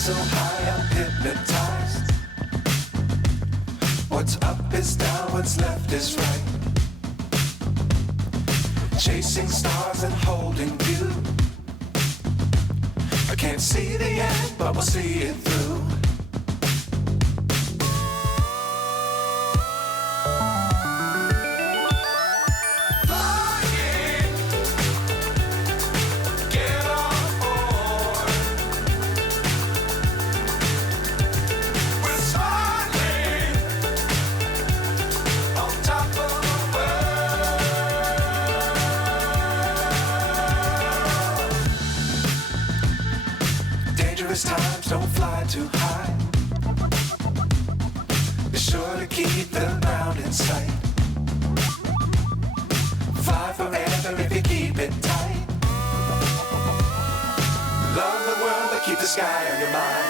so high I'm hypnotized. What's up is down, what's left is right. Chasing stars and holding you. I can't see the end, but we'll see it through. Dangerous times, don't fly too high. Be sure to keep the ground in sight. Fly forever if you keep it tight. Love the world, but keep the sky on your mind.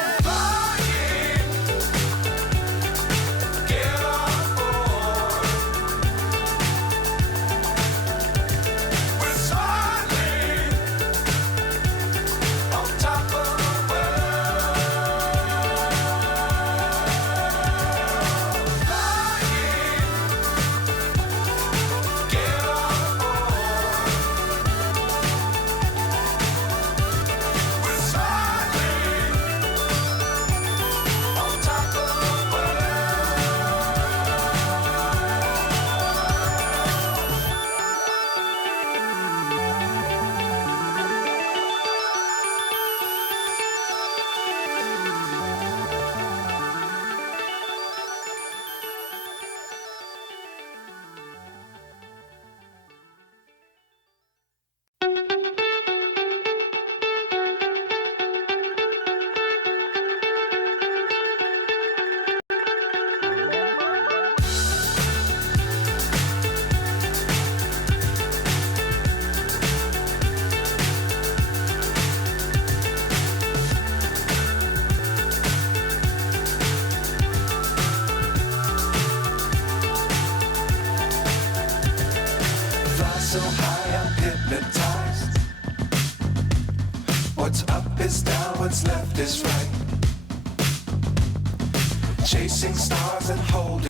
So high I'm hypnotized. What's up is down, what's left is right. Chasing stars and holding